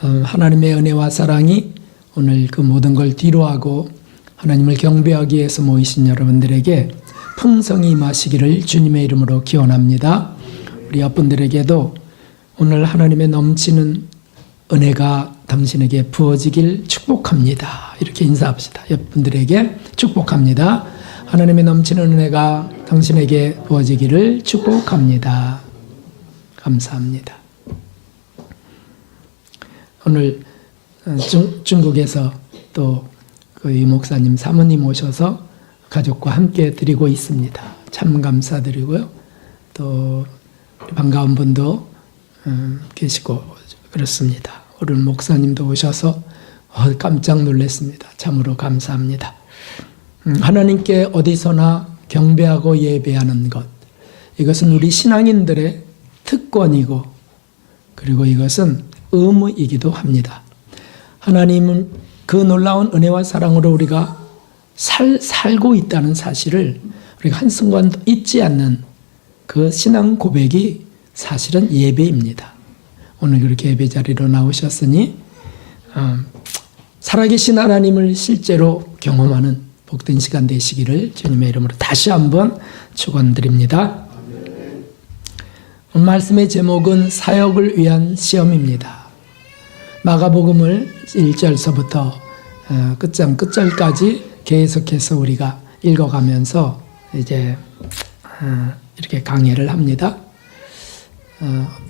하나님의 은혜와 사랑이 오늘 그 모든 걸 뒤로하고 하나님을 경배하기 위해서 모이신 여러분들에게 풍성히 임하시기를 주님의 이름으로 기원합니다. 우리 옆분들에게도 오늘 하나님의 넘치는 은혜가 당신에게 부어지길 축복합니다. 이렇게 인사합시다. 옆분들에게 축복합니다. 하나님의 넘치는 은혜가 당신에게 부어지기를 축복합니다. 감사합니다. 오늘 중국에서 또 그 이 목사님 사모님 오셔서 가족과 함께 드리고 있습니다. 참 감사드리고요. 또 반가운 분도 계시고 그렇습니다. 오늘 목사님도 오셔서 깜짝 놀랐습니다. 참으로 감사합니다. 하나님께 어디서나 경배하고 예배하는 것, 이것은 우리 신앙인들의 특권이고 그리고 이것은 의무이기도 합니다. 하나님은 그 놀라운 은혜와 사랑으로 우리가 살고 있다는 사실을 우리가 한순간도 잊지 않는 그 신앙 고백이 사실은 예배입니다. 오늘 그렇게 예배 자리로 나오셨으니 살아계신 하나님을 실제로 경험하는 복된 시간 되시기를 주님의 이름으로 다시 한번 축원드립니다. 오늘 말씀의 제목은 사역을 위한 시험입니다. 마가복음을 1절서부터 끝절까지 계속해서 우리가 읽어가면서 이제 이렇게 강의를 합니다.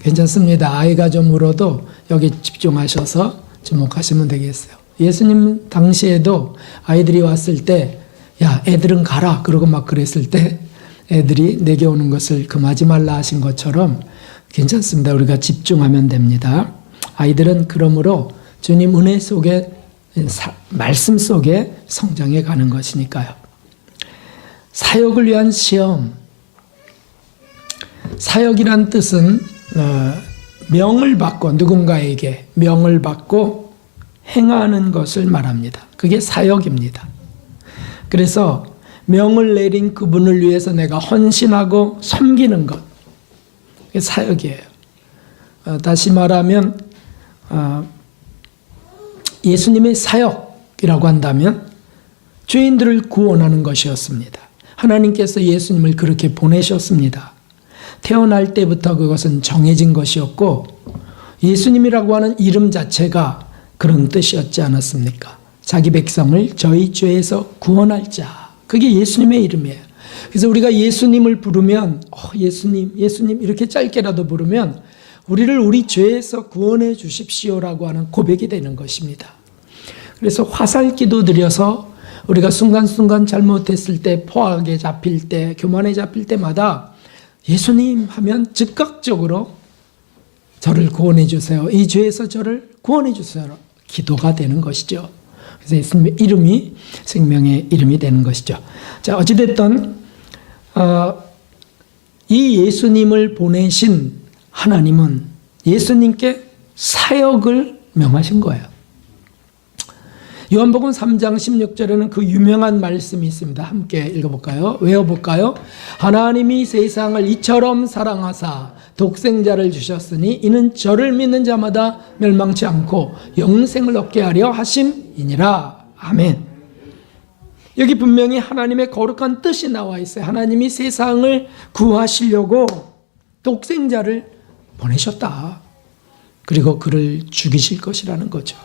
괜찮습니다. 아이가 좀 울어도 여기 집중하셔서 주목하시면 되겠어요. 예수님 당시에도 아이들이 왔을 때 야 애들은 가라 그러고 막 그랬을 때 애들이 내게 오는 것을 금하지 말라 하신 것처럼 괜찮습니다. 우리가 집중하면 됩니다. 아이들은 그러므로 주님 은혜 속에 말씀 속에 성장해 가는 것이니까요. 사역을 위한 시험. 사역이란 뜻은 명을 받고 누군가에게 명을 받고 행하는 것을 말합니다. 그게 사역입니다. 그래서 명을 내린 그분을 위해서 내가 헌신하고 섬기는 것. 그게 사역이에요. 다시 말하면 예수님의 사역이라고 한다면 죄인들을 구원하는 것이었습니다. 하나님께서 예수님을 그렇게 보내셨습니다. 태어날 때부터 그것은 정해진 것이었고 예수님이라고 하는 이름 자체가 그런 뜻이었지 않았습니까? 자기 백성을 저희 죄에서 구원할 자. 그게 예수님의 이름이에요. 그래서 우리가 예수님을 부르면 예수님 이렇게 짧게라도 부르면 우리를 우리 죄에서 구원해 주십시오라고 하는 고백이 되는 것입니다. 그래서 화살기도 드려서 우리가 순간순간 잘못했을 때, 포악에 잡힐 때, 교만에 잡힐 때마다 예수님 하면 즉각적으로 저를 구원해 주세요. 이 죄에서 저를 구원해 주세요. 기도가 되는 것이죠. 그래서 예수님의 이름이 생명의 이름이 되는 것이죠. 자, 어찌됐든 이 예수님을 보내신 하나님은 예수님께 사역을 명하신 거예요. 요한복음 3장 16절에는 그 유명한 말씀이 있습니다. 함께 읽어볼까요? 외워볼까요? 하나님이 세상을 이처럼 사랑하사 독생자를 주셨으니 이는 저를 믿는 자마다 멸망치 않고 영생을 얻게 하려 하심이니라. 아멘. 여기 분명히 하나님의 거룩한 뜻이 나와 있어요. 하나님이 세상을 구하시려고 독생자를 보내셨다. 그리고 그를 죽이실 것이라는 거죠.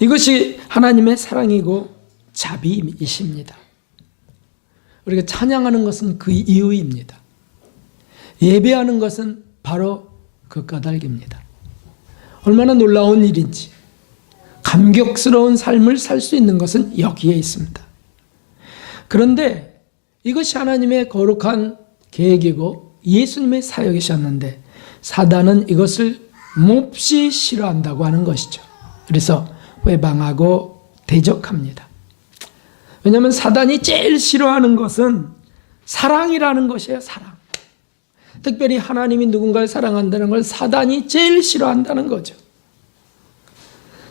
이것이 하나님의 사랑이고 자비이십니다. 우리가 찬양하는 것은 그 이유입니다. 예배하는 것은 바로 그 까닭입니다. 얼마나 놀라운 일인지 감격스러운 삶을 살 수 있는 것은 여기에 있습니다. 그런데 이것이 하나님의 거룩한 계획이고 예수님의 사역이셨는데 사단은 이것을 몹시 싫어한다고 하는 것이죠. 그래서 회방하고 대적합니다. 왜냐하면 사단이 제일 싫어하는 것은 사랑이라는 것이에요. 사랑. 특별히 하나님이 누군가를 사랑한다는 걸 사단이 제일 싫어한다는 거죠.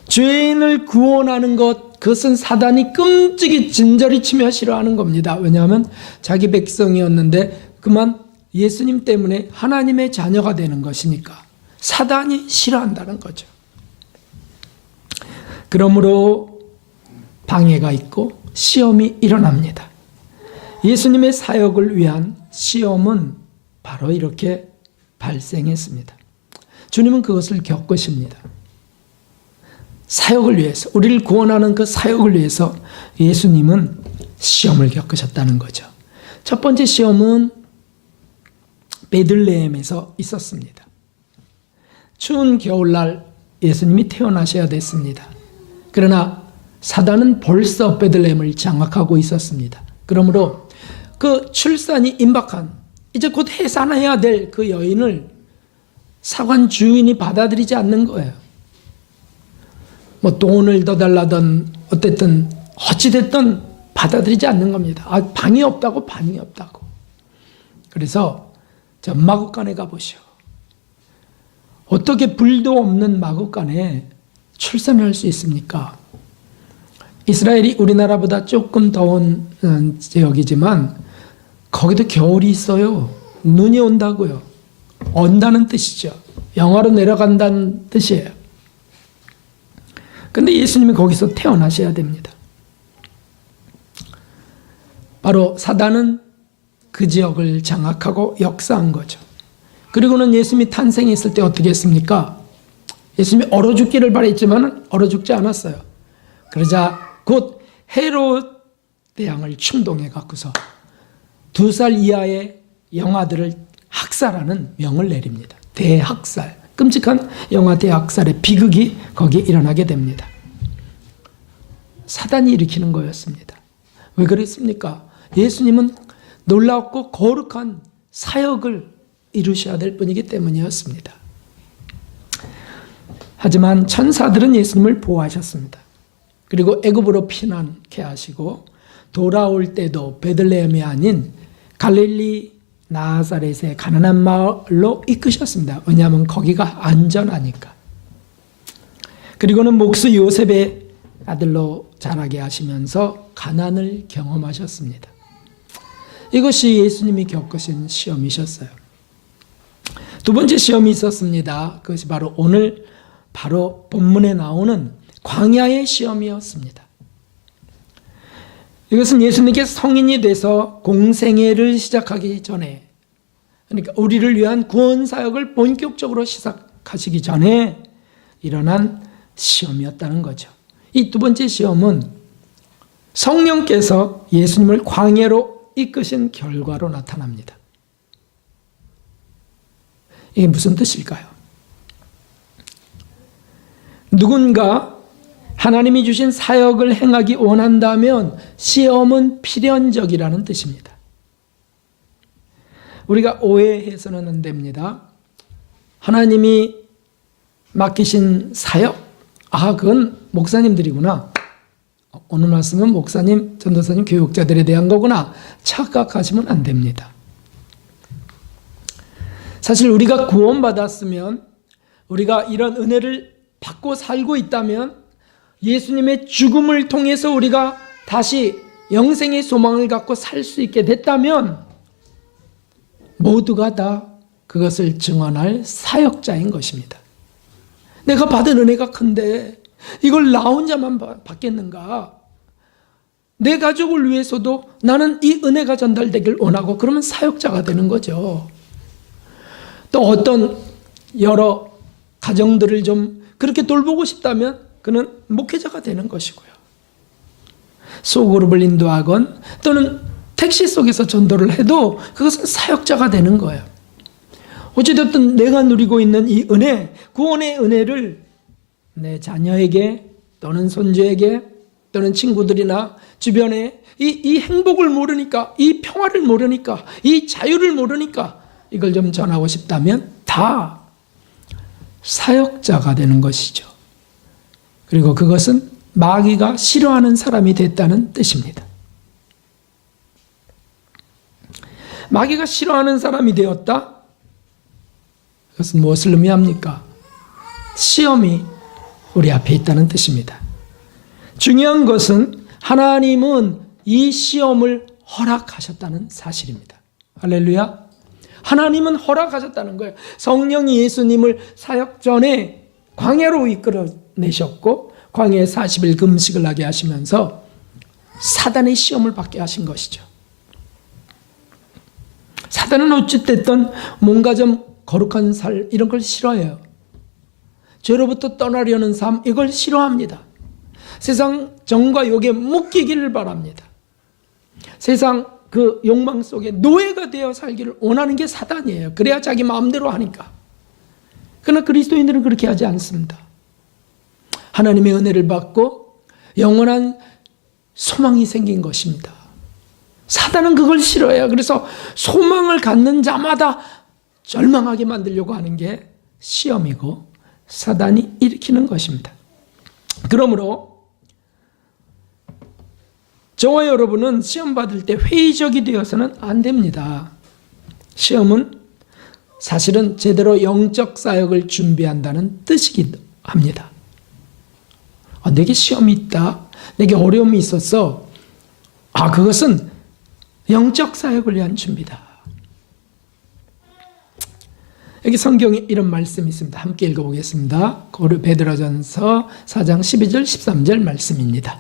죄인을 구원하는 것, 그것은 사단이 끔찍이 진저리 치며 싫어하는 겁니다. 왜냐하면 자기 백성이었는데 그만 예수님 때문에 하나님의 자녀가 되는 것이니까 사단이 싫어한다는 거죠. 그러므로 방해가 있고 시험이 일어납니다. 예수님의 사역을 위한 시험은 바로 이렇게 발생했습니다. 주님은 그것을 겪으십니다. 사역을 위해서, 우리를 구원하는 그 사역을 위해서 예수님은 시험을 겪으셨다는 거죠. 첫 번째 시험은 베들레헴에서 있었습니다. 추운 겨울날 예수님이 태어나셔야 됐습니다. 그러나 사단은 벌써 베들레헴을 장악하고 있었습니다. 그러므로 그 출산이 임박한, 이제 곧 해산해야 될 그 여인을 사관 주인이 받아들이지 않는 거예요. 뭐 돈을 더 달라던 어쨌든 어찌됐든 받아들이지 않는 겁니다. 방이 없다고, 방이 없다고. 그래서 저 마구간에 가보시오. 어떻게 불도 없는 마구간에 출산을 할 수 있습니까? 이스라엘이 우리나라보다 조금 더운 지역이지만 거기도 겨울이 있어요. 눈이 온다고요. 온다는 뜻이죠. 영하로 내려간다는 뜻이에요. 근데 예수님이 거기서 태어나셔야 됩니다. 바로 사단은 그 지역을 장악하고 역사한 거죠. 그리고는 예수님이 탄생했을 때 어떻게 했습니까? 예수님이 얼어 죽기를 바랬지만 얼어 죽지 않았어요. 그러자 곧 헤롯 대왕을 충동해 갖고서 2살 이하의 영아들을 학살하는 명을 내립니다. 대학살, 끔찍한 영아 대학살의 비극이 거기에 일어나게 됩니다. 사단이 일으키는 거였습니다. 왜 그랬습니까? 예수님은 놀랍고 거룩한 사역을 이루셔야 될 분이기 때문이었습니다. 하지만 천사들은 예수님을 보호하셨습니다. 그리고 애굽으로 피난케 하시고 돌아올 때도 베들레헴이 아닌 갈릴리 나사렛의 가난한 마을로 이끄셨습니다. 왜냐하면 거기가 안전하니까. 그리고는 목수 요셉의 아들로 자라게 하시면서 가난을 경험하셨습니다. 이것이 예수님이 겪으신 시험이셨어요. 두 번째 시험이 있었습니다. 그것이 바로 오늘 바로 본문에 나오는 광야의 시험이었습니다. 이것은 예수님께서 성인이 돼서 공생애를 시작하기 전에, 그러니까 우리를 위한 구원 사역을 본격적으로 시작하시기 전에 일어난 시험이었다는 거죠. 이 두 번째 시험은 성령께서 예수님을 광야로 이끄신 결과로 나타납니다. 이게 무슨 뜻일까요? 누군가 하나님이 주신 사역을 행하기 원한다면 시험은 필연적이라는 뜻입니다. 우리가 오해해서는 안 됩니다. 하나님이 맡기신 사역, 그건 목사님들이구나. 오늘 말씀은 목사님, 전도사님, 교육자들에 대한 거구나. 착각하시면 안 됩니다. 사실 우리가 구원받았으면, 우리가 이런 은혜를 받고 살고 있다면 예수님의 죽음을 통해서 우리가 다시 영생의 소망을 갖고 살 수 있게 됐다면 모두가 다 그것을 증언할 사역자인 것입니다. 내가 받은 은혜가 큰데 이걸 나 혼자만 받겠는가? 내 가족을 위해서도 나는 이 은혜가 전달되길 원하고, 그러면 사역자가 되는 거죠. 또 어떤 여러 가정들을 좀 그렇게 돌보고 싶다면 그는 목회자가 되는 것이고요. 소그룹을 인도하건 또는 택시 속에서 전도를 해도 그것은 사역자가 되는 거예요. 어찌됐든 내가 누리고 있는 이 은혜, 구원의 은혜를 내 자녀에게 또는 손주에게 또는 친구들이나 주변에 이 행복을 모르니까, 이 평화를 모르니까, 이 자유를 모르니까 이걸 좀 전하고 싶다면 다 사역자가 되는 것이죠. 그리고 그것은 마귀가 싫어하는 사람이 됐다는 뜻입니다. 마귀가 싫어하는 사람이 되었다? 그것은 무엇을 의미합니까? 시험이 우리 앞에 있다는 뜻입니다. 중요한 것은 하나님은 이 시험을 허락하셨다는 사실입니다. 할렐루야. 하나님은 허락하셨다는 거예요. 성령이 예수님을 사역 전에 광야로 이끌어내셨고 광야에 40일 금식을 하게 하시면서 사단의 시험을 받게 하신 것이죠. 사단은 어찌됐든 뭔가 좀 거룩한 살 이런 걸 싫어해요. 죄로부터 떠나려는 삶 이걸 싫어합니다. 세상 정과 욕에 묶이기를 바랍니다. 세상 그 욕망 속에 노예가 되어 살기를 원하는 게 사단이에요. 그래야 자기 마음대로 하니까. 그러나 그리스도인들은 그렇게 하지 않습니다. 하나님의 은혜를 받고 영원한 소망이 생긴 것입니다. 사단은 그걸 싫어해요. 그래서 소망을 갖는 자마다 절망하게 만들려고 하는 게 시험이고 사단이 일으키는 것입니다. 그러므로 저와 여러분은 시험 받을 때 회의적이 되어서는 안 됩니다. 시험은 사실은 제대로 영적 사역을 준비한다는 뜻이기도 합니다. 내게 시험이 있다. 내게 어려움이 있었어. 그것은 영적 사역을 위한 준비다. 여기 성경에 이런 말씀이 있습니다. 함께 읽어보겠습니다. 베드로전서 4장 12절 13절 말씀입니다.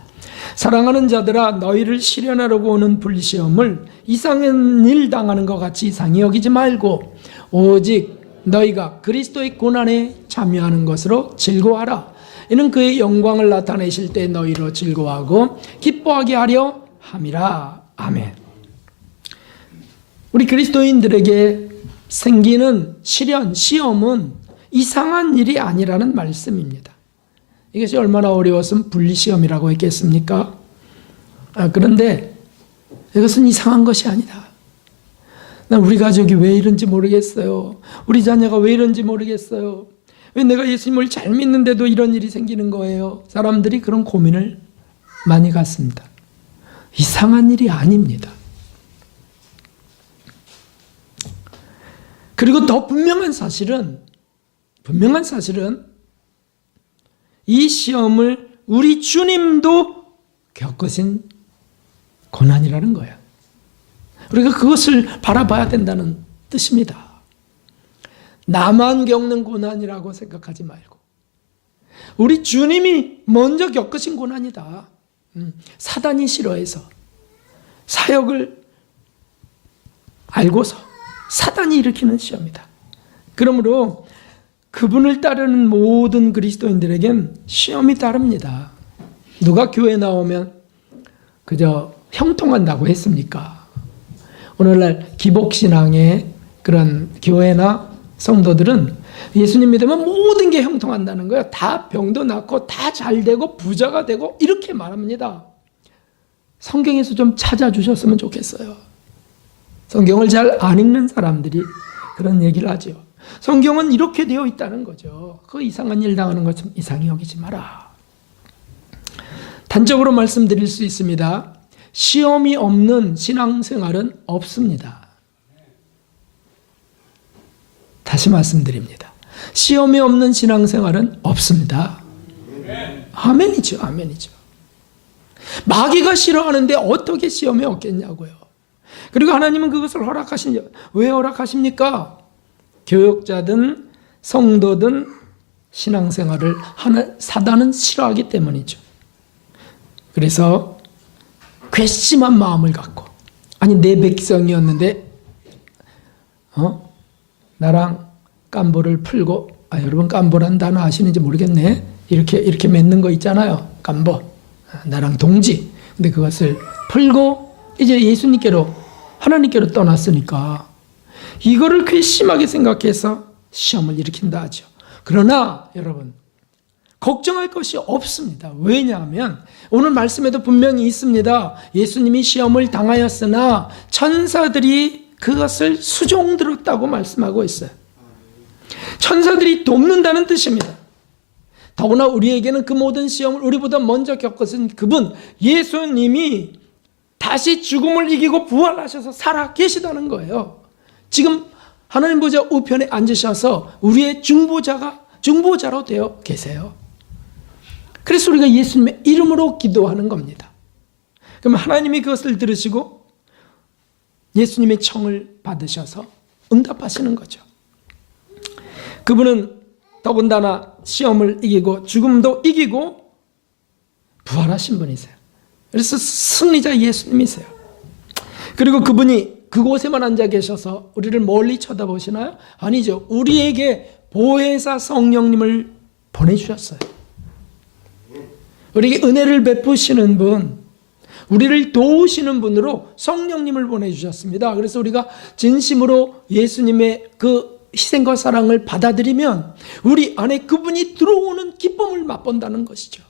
사랑하는 자들아 너희를 시련하려고 오는 불시험을 이상한 일 당하는 것 같이 이상히 여기지 말고 오직 너희가 그리스도의 고난에 참여하는 것으로 즐거워하라. 이는 그의 영광을 나타내실 때 너희로 즐거워하고 기뻐하게 하려 함이라. 아멘. 우리 그리스도인들에게 생기는 시련, 시험은 이상한 일이 아니라는 말씀입니다. 이것이 얼마나 어려웠으면 분리시험이라고 했겠습니까? 그런데 이것은 이상한 것이 아니다. 난 우리 가족이 왜 이런지 모르겠어요. 우리 자녀가 왜 이런지 모르겠어요. 왜 내가 예수님을 잘 믿는데도 이런 일이 생기는 거예요? 사람들이 그런 고민을 많이 갖습니다. 이상한 일이 아닙니다. 그리고 더 분명한 사실은 이 시험을 우리 주님도 겪으신 고난이라는 거예요. 우리가 그것을 바라봐야 된다는 뜻입니다. 나만 겪는 고난이라고 생각하지 말고 우리 주님이 먼저 겪으신 고난이다. 사단이 싫어해서 사역을 알고서 사단이 일으키는 시험이다. 그러므로 그분을 따르는 모든 그리스도인들에겐 시험이 따릅니다. 누가 교회 나오면 그저 형통한다고 했습니까? 오늘날 기복신앙의 그런 교회나 성도들은 예수님 믿으면 모든 게 형통한다는 거예요. 다 병도 낫고 다 잘되고 부자가 되고 이렇게 말합니다. 성경에서 좀 찾아주셨으면 좋겠어요. 성경을 잘 안 읽는 사람들이 그런 얘기를 하죠. 성경은 이렇게 되어 있다는 거죠. 그 이상한 일 당하는 것 좀 이상히 여기지 마라. 단적으로 말씀드릴 수 있습니다. 시험이 없는 신앙생활은 없습니다. 다시 말씀드립니다. 시험이 없는 신앙생활은 없습니다. 아멘이죠. 아멘이죠. 마귀가 싫어하는데 어떻게 시험이 없겠냐고요. 그리고 하나님은 그것을 허락하시냐? 왜 허락하십니까? 교역자든 성도든 신앙생활을 사단은 싫어하기 때문이죠. 그래서 괘씸한 마음을 갖고 내 백성이었는데 나랑 깜보를 풀고 여러분 깜보란 단어 아시는지 모르겠네. 이렇게 맺는 거 있잖아요. 깜보 나랑 동지. 근데 그것을 풀고 이제 예수님께로 하나님께로 떠났으니까 이거를 괘씸하게 생각해서 시험을 일으킨다 하죠. 그러나 여러분 걱정할 것이 없습니다. 왜냐하면 오늘 말씀에도 분명히 있습니다. 예수님이 시험을 당하였으나 천사들이 그것을 수종들었다고 말씀하고 있어요. 천사들이 돕는다는 뜻입니다. 더구나 우리에게는 그 모든 시험을 우리보다 먼저 겪으신 그분 예수님이 다시 죽음을 이기고 부활하셔서 살아 계시다는 거예요. 지금 하나님 보좌 우편에 앉으셔서 우리의 중보자로 되어 계세요. 그래서 우리가 예수님의 이름으로 기도하는 겁니다. 그럼 하나님이 그것을 들으시고 예수님의 청을 받으셔서 응답하시는 거죠. 그분은 더군다나 시험을 이기고 죽음도 이기고 부활하신 분이세요. 그래서 승리자 예수님이세요. 그리고 그분이 그곳에만 앉아 계셔서 우리를 멀리 쳐다보시나요? 아니죠. 우리에게 보혜사 성령님을 보내주셨어요. 우리에게 은혜를 베푸시는 분, 우리를 도우시는 분으로 성령님을 보내주셨습니다. 그래서 우리가 진심으로 예수님의 그 희생과 사랑을 받아들이면 우리 안에 그분이 들어오는 기쁨을 맛본다는 것이죠.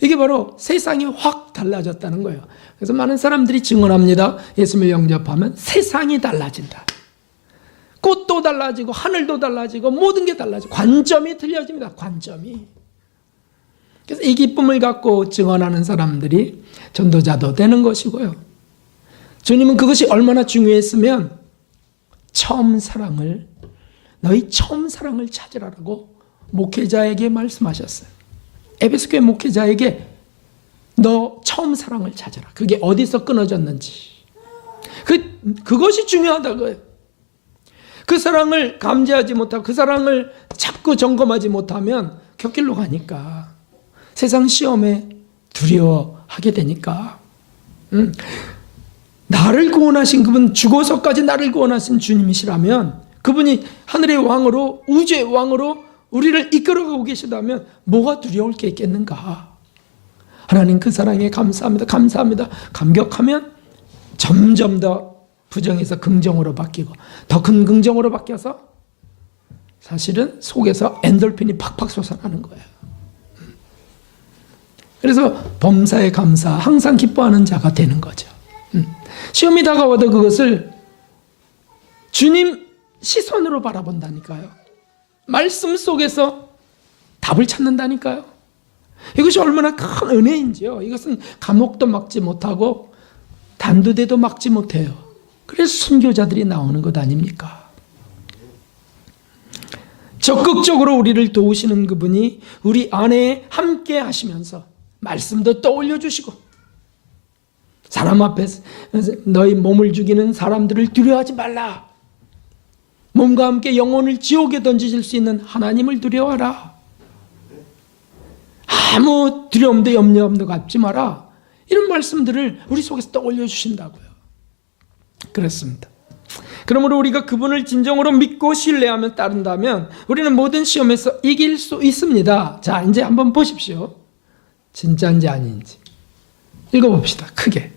이게 바로 세상이 확 달라졌다는 거예요. 그래서 많은 사람들이 증언합니다. 예수님을 영접하면 세상이 달라진다. 꽃도 달라지고 하늘도 달라지고 모든 게 달라지고 관점이 틀려집니다. 관점이. 그래서 이 기쁨을 갖고 증언하는 사람들이 전도자도 되는 것이고요. 주님은 그것이 얼마나 중요했으면 너희 처음 사랑을 찾으라고 목회자에게 말씀하셨어요. 에베소 교회 목회자에게 너 처음 사랑을 찾아라. 그게 어디서 끊어졌는지. 그것이 중요하다고요. 그 사랑을 감지하지 못하고 그 사랑을 잡고 점검하지 못하면 곁길로 가니까 세상 시험에 두려워하게 되니까 나를 구원하신 그분, 죽어서까지 나를 구원하신 주님이시라면 그분이 하늘의 왕으로 우주의 왕으로 우리를 이끌어가고 계시다면 뭐가 두려울 게 있겠는가. 하나님 그 사랑에 감사합니다. 감사합니다. 감격하면 점점 더 부정에서 긍정으로 바뀌고 더 큰 긍정으로 바뀌어서 사실은 속에서 엔돌핀이 팍팍 솟아나는 거예요. 그래서 범사에 감사, 항상 기뻐하는 자가 되는 거죠. 시험이 다가와도 그것을 주님 시선으로 바라본다니까요. 말씀 속에서 답을 찾는다니까요. 이것이 얼마나 큰 은혜인지요. 이것은 감옥도 막지 못하고 단두대도 막지 못해요. 그래서 순교자들이 나오는 것 아닙니까? 적극적으로 우리를 도우시는 그분이 우리 안에 함께 하시면서 말씀도 떠올려 주시고 사람 앞에서 너희 몸을 죽이는 사람들을 두려워하지 말라. 몸과 함께 영혼을 지옥에 던지실 수 있는 하나님을 두려워하라. 아무 두려움도 염려함도 갖지 마라. 이런 말씀들을 우리 속에서 떠올려 주신다고요. 그렇습니다. 그러므로 우리가 그분을 진정으로 믿고 신뢰하며 따른다면 우리는 모든 시험에서 이길 수 있습니다. 자, 이제 한번 보십시오. 진짜인지 아닌지 읽어봅시다. 크게.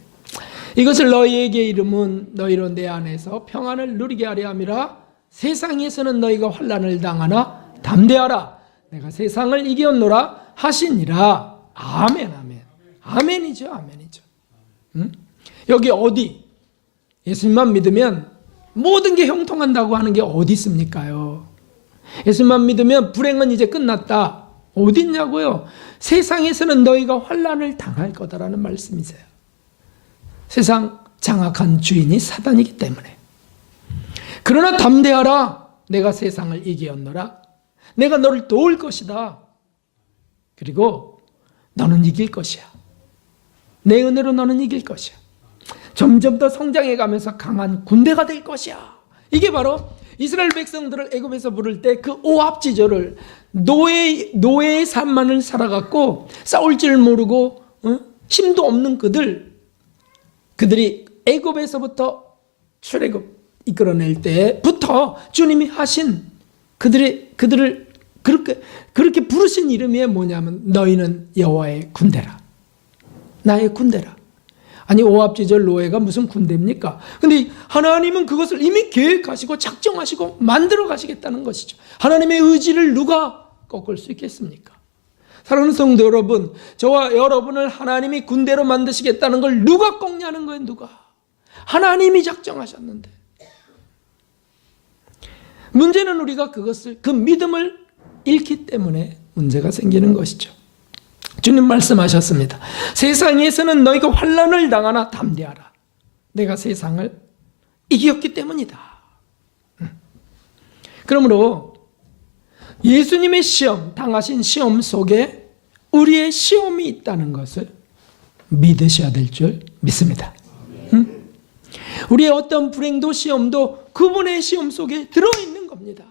이것을 너희에게 이름은 너희로 내 안에서 평안을 누리게 하려 함이라. 세상에서는 너희가 환난을 당하나 담대하라. 내가 세상을 이겼노라 하시니라. 아멘, 아멘. 아멘이죠, 아멘이죠. 여기 어디? 예수님만 믿으면 모든 게 형통한다고 하는 게 어디 있습니까요? 예수님만 믿으면 불행은 이제 끝났다. 어디 있냐고요? 세상에서는 너희가 환난을 당할 거다라는 말씀이세요. 세상 장악한 주인이 사단이기 때문에. 그러나 담대하라. 내가 세상을 이기었노라. 내가 너를 도울 것이다. 그리고 너는 이길 것이야. 내 은혜로 너는 이길 것이야. 점점 더 성장해 가면서 강한 군대가 될 것이야. 이게 바로 이스라엘 백성들을 애굽에서 부를 때 그 오합지졸을 노예의 삶만을 살아갔고 싸울 줄 모르고 힘도 없는 그들이 애굽에서부터 출애굽 이끌어낼 때부터 주님이 하신 그들을 그렇게 부르신 이름이 뭐냐면 너희는 여호와의 군대라. 나의 군대라. 아니 오합지졸 노예가 무슨 군대입니까? 근데 하나님은 그것을 이미 계획하시고 작정하시고 만들어 가시겠다는 것이죠. 하나님의 의지를 누가 꺾을 수 있겠습니까? 사랑하는 성도 여러분, 저와 여러분을 하나님이 군대로 만드시겠다는 걸 누가 꺾냐는 거예요. 누가? 하나님이 작정하셨는데. 문제는 우리가 그 믿음을 잃기 때문에 문제가 생기는 것이죠. 주님 말씀하셨습니다. 세상에서는 너희가 환난을 당하나 담대하라. 내가 세상을 이겼기 때문이다. 그러므로 예수님의 시험, 당하신 시험 속에 우리의 시험이 있다는 것을 믿으셔야 될 줄 믿습니다. 우리의 어떤 불행도 시험도 그분의 시험 속에 들어있는 겁니다.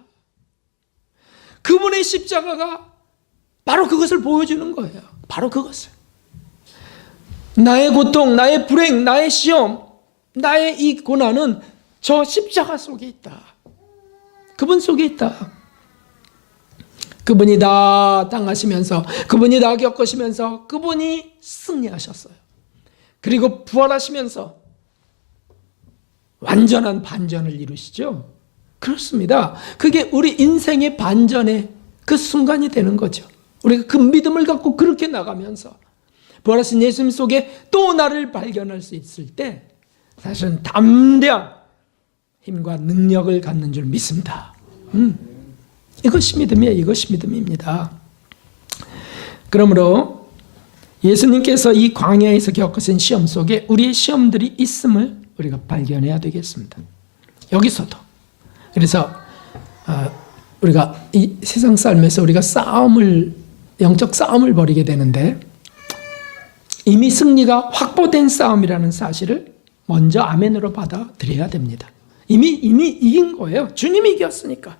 그분의 십자가가 바로 그것을 보여주는 거예요. 바로 그것을. 나의 고통, 나의 불행, 나의 시험, 나의 이 고난은 저 십자가 속에 있다. 그분 속에 있다. 그분이 다 당하시면서, 그분이 다 겪으시면서 그분이 승리하셨어요. 그리고 부활하시면서 완전한 반전을 이루시죠. 그렇습니다. 그게 우리 인생의 반전의 그 순간이 되는 거죠. 우리가 그 믿음을 갖고 그렇게 나가면서 부활하신 예수님 속에 또 나를 발견할 수 있을 때 사실은 담대한 힘과 능력을 갖는 줄 믿습니다. 이것이 믿음이에요. 이것이 믿음입니다. 그러므로 예수님께서 이 광야에서 겪으신 시험 속에 우리의 시험들이 있음을 우리가 발견해야 되겠습니다. 여기서도. 그래서 우리가 이 세상 삶에서 우리가 영적 싸움을 벌이게 되는데 이미 승리가 확보된 싸움이라는 사실을 먼저 아멘으로 받아들여야 됩니다. 이미 이긴 거예요. 주님이 이겼으니까.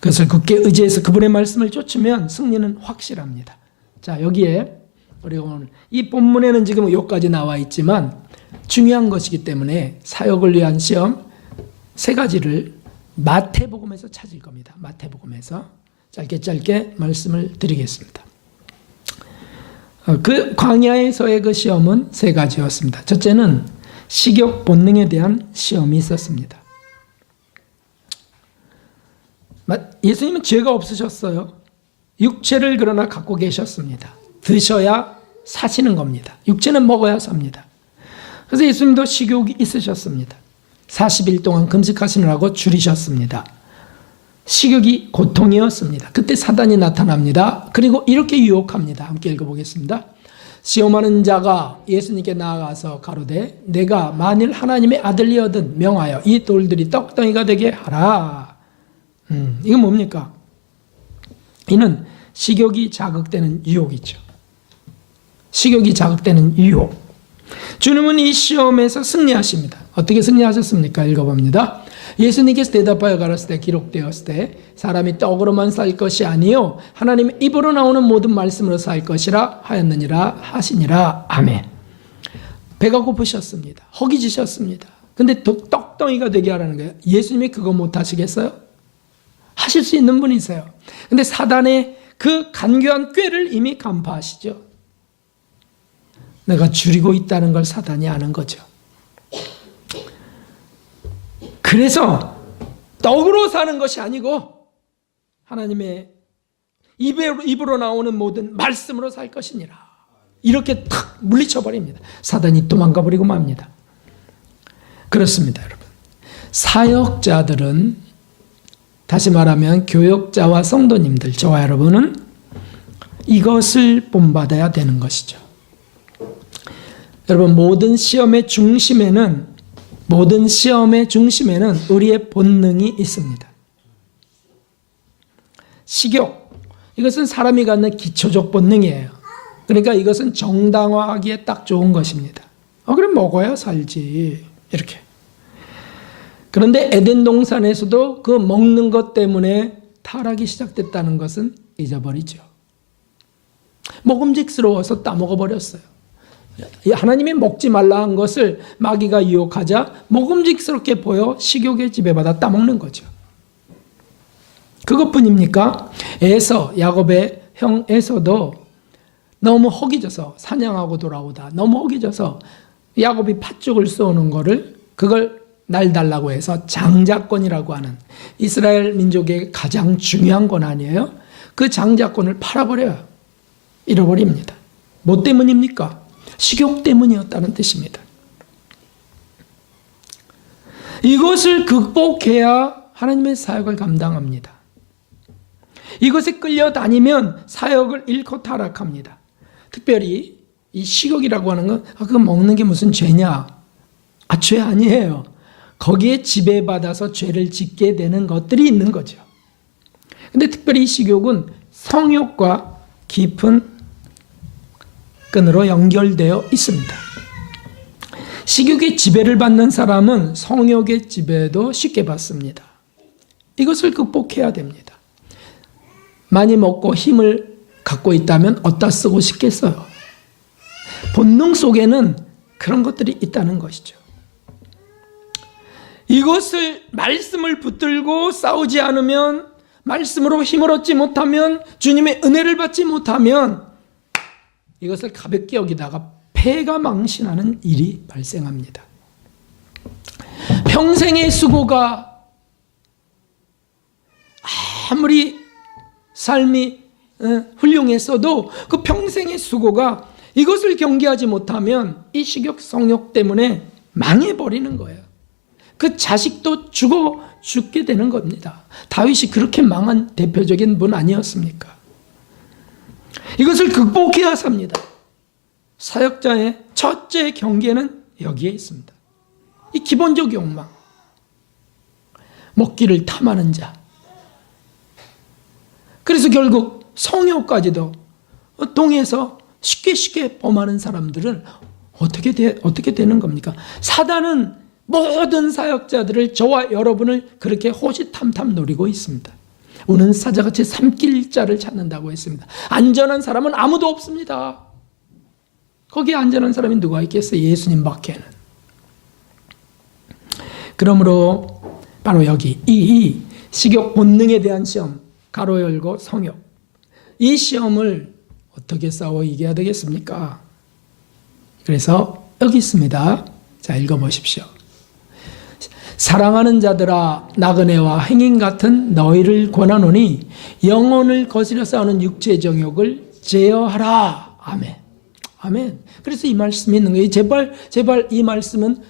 그것을 굳게 의지해서 그분의 말씀을 쫓으면 승리는 확실합니다. 자, 여기에 우리가 오늘 이 본문에는 지금 여기까지 나와 있지만 중요한 것이기 때문에 사역을 위한 시험 3가지를 마태복음에서 찾을 겁니다. 마태복음에서 짧게 말씀을 드리겠습니다. 그 광야에서의 그 시험은 3가지였습니다. 첫째는 식욕 본능에 대한 시험이 있었습니다. 예수님은 죄가 없으셨어요. 육체를 그러나 갖고 계셨습니다. 드셔야 사시는 겁니다. 육체는 먹어야 삽니다. 그래서 예수님도 식욕이 있으셨습니다. 40일 동안 금식하시느라고 줄이셨습니다. 식욕이 고통이었습니다. 그때 사단이 나타납니다. 그리고 이렇게 유혹합니다. 함께 읽어보겠습니다. 시험하는 자가 예수님께 나아가서 가로되 내가 만일 하나님의 아들이거든 명하여 이 돌들이 떡덩이가 되게 하라. 이건 뭡니까? 이는 식욕이 자극되는 유혹이죠. 식욕이 자극되는 유혹. 주님은 이 시험에서 승리하십니다. 어떻게 승리하셨습니까? 읽어봅니다. 예수님께서 대답하여 가라사대 기록되었을 때 사람이 떡으로만 살 것이 아니요 하나님의 입으로 나오는 모든 말씀으로 살 것이라 하였느니라 하시니라. 아멘. 배가 고프셨습니다. 허기지셨습니다. 근데 떡덩이가 되게 하라는 거예요. 예수님이 그거 못 하시겠어요? 하실 수 있는 분이세요. 근데 사단의 그 간교한 꾀를 이미 간파하시죠. 내가 줄이고 있다는 걸 사단이 아는 거죠. 그래서 떡으로 사는 것이 아니고 하나님의 입으로 나오는 모든 말씀으로 살 것이니라. 이렇게 탁 물리쳐버립니다. 사단이 도망가 버리고 맙니다. 그렇습니다, 여러분. 사역자들은 다시 말하면 교역자와 성도님들, 저와 여러분은 이것을 본받아야 되는 것이죠. 여러분, 모든 시험의 중심에는 우리의 본능이 있습니다. 식욕, 이것은 사람이 갖는 기초적 본능이에요. 그러니까 이것은 정당화하기에 딱 좋은 것입니다. 그럼 먹어야 살지, 이렇게. 그런데 에덴 동산에서도 그 먹는 것 때문에 타락이 시작됐다는 것은 잊어버리죠. 먹음직스러워서 따먹어버렸어요. 하나님이 먹지 말라 한 것을 마귀가 유혹하자 먹음직스럽게 보여 식욕에 지배받아 따먹는 거죠. 그것뿐입니까? 야곱의 형 에서도 너무 허기져서 사냥하고 돌아오다 너무 허기져서 야곱이 팥죽을 쏘는 그걸 날 달라고 해서 장자권이라고 하는 이스라엘 민족의 가장 중요한 권 아니에요? 그 장자권을 팔아버려요. 잃어버립니다. 뭐 때문입니까? 식욕 때문이었다는 뜻입니다. 이것을 극복해야 하나님의 사역을 감당합니다. 이것에 끌려다니면 사역을 잃고 타락합니다. 특별히 이 식욕이라고 하는 건 그거 먹는 게 무슨 죄냐? 죄 아니에요. 거기에 지배받아서 죄를 짓게 되는 것들이 있는 거죠. 근데 특별히 이 식욕은 성욕과 깊은 끈으로 연결되어 있습니다. 식욕의 지배를 받는 사람은 성욕의 지배도 쉽게 받습니다. 이것을 극복해야 됩니다. 많이 먹고 힘을 갖고 있다면 어디다 쓰고 싶겠어요? 본능 속에는 그런 것들이 있다는 것이죠. 이것을 말씀을 붙들고 싸우지 않으면, 말씀으로 힘을 얻지 못하면, 주님의 은혜를 받지 못하면 이것을 가볍게 여기다가 폐가 망신하는 일이 발생합니다. 평생의 수고가 아무리 삶이 훌륭했어도 그 평생의 수고가 이것을 경계하지 못하면 이 식욕 성욕 때문에 망해버리는 거예요. 그 자식도 죽게 되는 겁니다. 다윗이 그렇게 망한 대표적인 분 아니었습니까? 이것을 극복해야 삽니다. 사역자의 첫째 경계는 여기에 있습니다. 이 기본적 욕망, 먹기를 탐하는 자. 그래서 결국 성욕까지도 동해서 쉽게 범하는 사람들은 어떻게 되는 겁니까? 사단은 모든 사역자들을, 저와 여러분을 그렇게 호시탐탐 노리고 있습니다. 우는 사자같이 삼킬 자를 찾는다고 했습니다. 안전한 사람은 아무도 없습니다. 거기에 안전한 사람이 누가 있겠어요? 예수님밖에는. 그러므로 바로 여기 이 식욕 본능에 대한 시험, 가로 열고 성욕, 이 시험을 어떻게 싸워 이겨야 되겠습니까? 그래서 여기 있습니다. 자, 읽어보십시오. 사랑하는 자들아, 나그네와 행인 같은 너희를 권하노니 영혼을 거스려 싸우는 육체의 정욕을 제어하라. 아멘. 아멘. 그래서 이 말씀이 있는 거예요. 제발 이 말씀은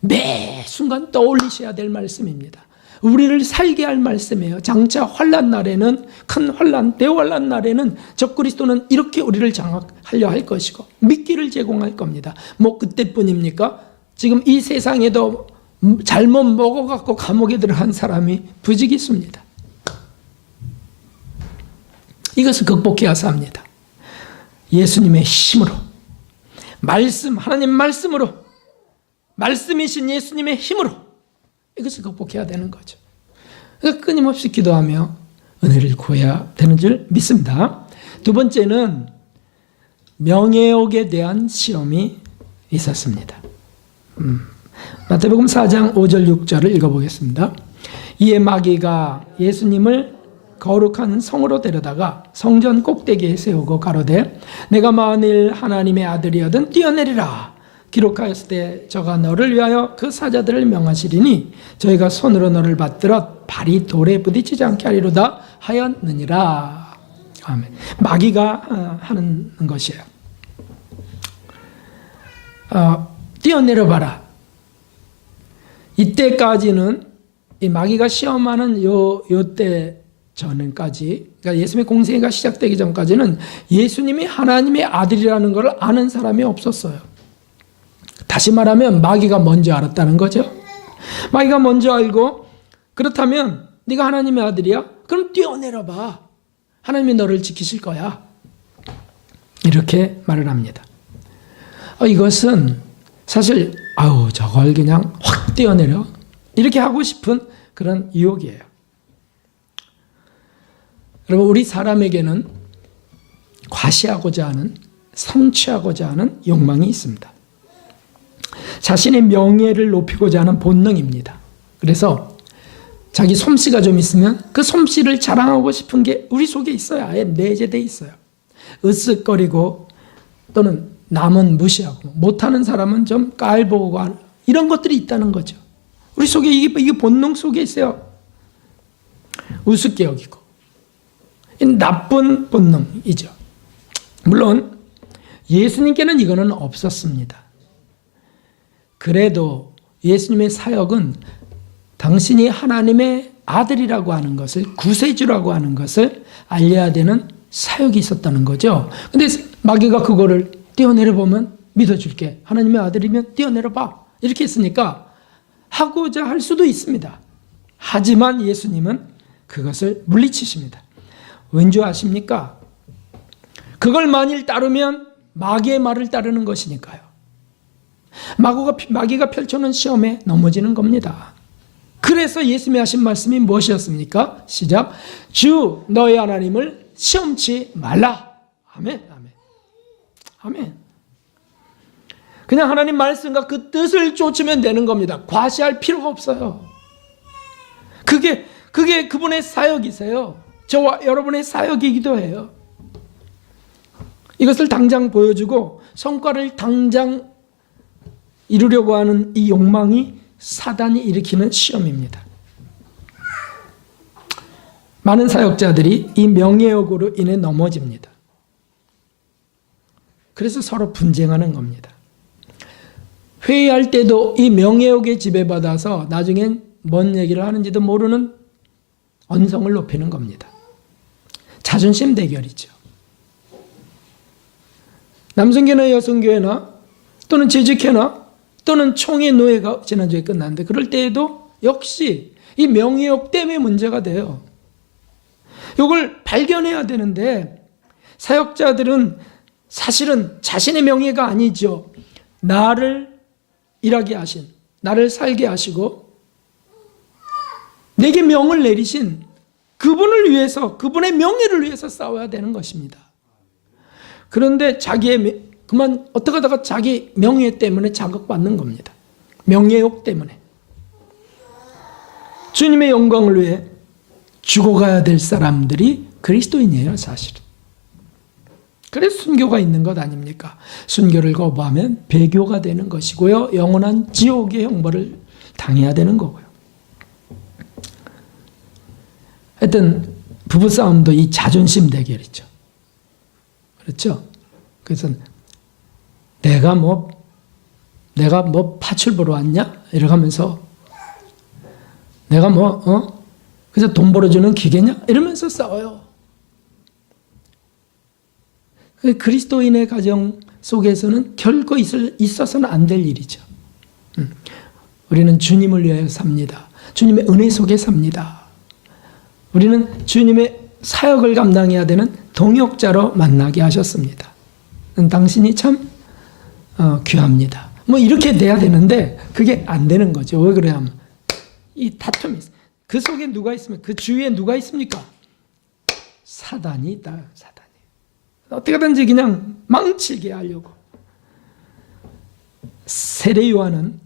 매 순간 떠올리셔야 될 말씀입니다. 우리를 살게 할 말씀이에요. 장차 환난 날에는, 큰 환난, 대환난 날에는 적그리스도는 이렇게 우리를 장악하려 할 것이고 미끼를 제공할 겁니다. 뭐 그때뿐입니까? 지금 이 세상에도 잘못 먹어갖고 감옥에 들어간 사람이 부지기수입니다. 이것을 극복해야 합니다. 예수님의 힘으로, 말씀, 하나님 말씀으로, 말씀이신 예수님의 힘으로 이것을 극복해야 되는 거죠. 그러니까 끊임없이 기도하며 은혜를 구해야 되는 줄 믿습니다. 두 번째는 명예욕에 대한 시험이 있었습니다. 마태복음 4장 5절 6절을 읽어보겠습니다. 이에 마귀가 예수님을 거룩한 성으로 데려다가 성전 꼭대기에 세우고 가로되 내가 만일 하나님의 아들이거든 뛰어내리라. 기록하였을 때 저가 너를 위하여 그 사자들을 명하시리니 저희가 손으로 너를 받들어 발이 돌에 부딪히지 않게 하리로다 하였느니라. 아멘. 마귀가 하는 것이에요. 뛰어내려봐라. 이때까지는 이 마귀가 시험하는 요때 전까지, 그러니까 예수님의 공생애가 시작되기 전까지는 예수님이 하나님의 아들이라는 걸 아는 사람이 없었어요. 다시 말하면 마귀가 먼저 알았다는 거죠. 마귀가 먼저 알고, 그렇다면 네가 하나님의 아들이야? 그럼 뛰어내려봐. 하나님이 너를 지키실 거야. 이렇게 말을 합니다. 이것은 사실 저걸 그냥 확 뛰어내려 이렇게 하고 싶은 그런 유혹이에요. 여러분, 우리 사람에게는 과시하고자 하는, 성취하고자 하는 욕망이 있습니다. 자신의 명예를 높이고자 하는 본능입니다. 그래서 자기 솜씨가 좀 있으면 그 솜씨를 자랑하고 싶은 게 우리 속에 있어요. 아예 내재되어 있어요. 으쓱거리고 또는 남은 무시하고 못하는 사람은 좀 깔보고 하는 이런 것들이 있다는 거죠. 우리 속에 이게 본능 속에 있어요. 우습게 여기고. 나쁜 본능이죠. 물론 예수님께는 이거는 없었습니다. 그래도 예수님의 사역은 당신이 하나님의 아들이라고 하는 것을, 구세주라고 하는 것을 알려야 되는 사역이 있었다는 거죠. 근데 마귀가 그거를 뛰어내려보면 믿어줄게. 하나님의 아들이면 뛰어내려봐. 이렇게 했으니까 하고자 할 수도 있습니다. 하지만 예수님은 그것을 물리치십니다. 왠지 아십니까? 그걸 만일 따르면 마귀의 말을 따르는 것이니까요. 마귀가 펼쳐놓은 시험에 넘어지는 겁니다. 그래서 예수님이 하신 말씀이 무엇이었습니까? 시작. 주 너희 하나님을 시험치 말라. 아멘. 아멘. 아멘. 그냥 하나님 말씀과 그 뜻을 쫓으면 되는 겁니다. 과시할 필요가 없어요. 그게 그분의 사역이세요. 저와 여러분의 사역이기도 해요. 이것을 당장 보여주고 성과를 당장 이루려고 하는 이 욕망이 사단이 일으키는 시험입니다. 많은 사역자들이 이 명예욕으로 인해 넘어집니다. 그래서 서로 분쟁하는 겁니다. 회의할 때도 이 명예욕에 지배받아서 나중엔 뭔 얘기를 하는지도 모르는 언성을 높이는 겁니다. 자존심 대결이죠. 남성교회나 여성교회나 또는 재직회나 또는 총회 노예가 지난주에 끝났는데 그럴 때에도 역시 이 명예욕 때문에 문제가 돼요. 이걸 발견해야 되는데 사역자들은 사실은 자신의 명예가 아니죠. 나를 일하게 하신, 나를 살게 하시고 내게 명을 내리신 그분을 위해서, 그분의 명예를 위해서 싸워야 되는 것입니다. 그런데 어떻게 하다가 자기 명예 때문에 자극받는 겁니다. 명예욕 때문에. 주님의 영광을 위해 죽어가야 될 사람들이 그리스도인이에요, 사실은. 그래서 순교가 있는 것 아닙니까? 순교를 거부하면 배교가 되는 것이고요. 영원한 지옥의 형벌을 당해야 되는 거고요. 하여튼 부부싸움도 이 자존심 대결이죠. 그렇죠? 그래서 내가 뭐 파출 보러 왔냐? 이러고 하면서 내가 그래서 돈 벌어주는 기계냐? 이러면서 싸워요. 그리스도인의 가정 속에서는 결코 있어서는 안 될 일이죠. 우리는 주님을 위하여 삽니다. 주님의 은혜 속에 삽니다. 우리는 주님의 사역을 감당해야 되는 동역자로 만나게 하셨습니다. 당신이 참 귀합니다. 뭐 이렇게 돼야 되는데 그게 안 되는 거죠. 왜 그래야 하면 이 다툼이 있어요. 그 속에 누가 있으면 그 주위에 누가 있습니까? 사단이 있다. 사단이. 어떻게든지 그냥 망치게 하려고. 세례 요한은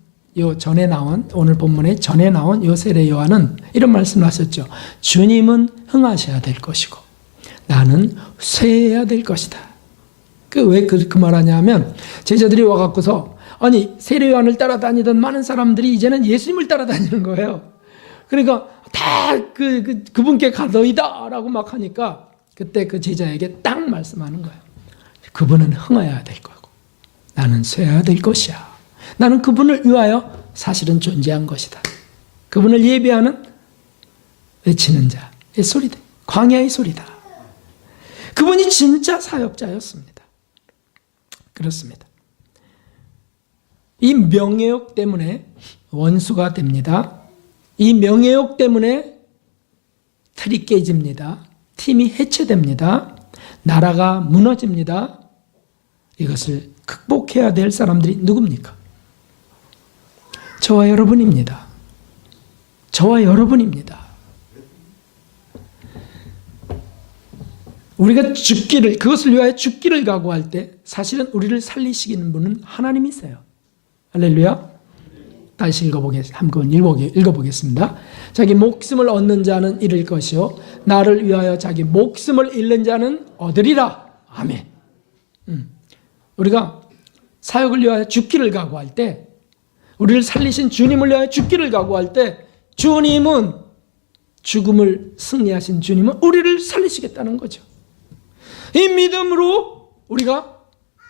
전에 나온 오늘 본문에 전에 나온 요 세례 요한은 이런 말씀을 하셨죠. 주님은 흥하셔야 될 것이고 나는 쇠해야 될 것이다. 왜 그 말하냐면 제자들이 와갖고서 아니 세례 요한을 따라다니던 많은 사람들이 이제는 예수님을 따라다니는 거예요. 그러니까 다 그분께 가더이다라고 막 하니까 그때 그 제자에게 딱 말씀하는 거예요. 그분은 흥하여야 될 거고 나는 쇠해야 될 것이야. 나는 그분을 위하여 사실은 존재한 것이다. 그분을 예배하는 외치는 자의 소리다. 광야의 소리다. 그분이 진짜 사역자였습니다. 그렇습니다. 이 명예욕 때문에 원수가 됩니다. 이 명예욕 때문에 틀이 깨집니다. 팀이 해체됩니다. 나라가 무너집니다. 이것을 극복해야 될 사람들이 누굽니까? 저와 여러분입니다. 저와 여러분입니다. 우리가 그것을 위하여 죽기를 각오할 때 사실은 우리를 살리시는 분은 하나님이세요. 할렐루야. 다시 한번 읽어보겠습니다. 자기 목숨을 얻는 자는 잃을 것이요 나를 위하여 자기 목숨을 잃는 자는 얻으리라. 아멘. 우리가 사역을 위하여 죽기를 각오할 때 우리를 살리신 주님을 위하여 죽기를 각오할 때 주님은 죽음을 승리하신 주님은 우리를 살리시겠다는 거죠. 이 믿음으로 우리가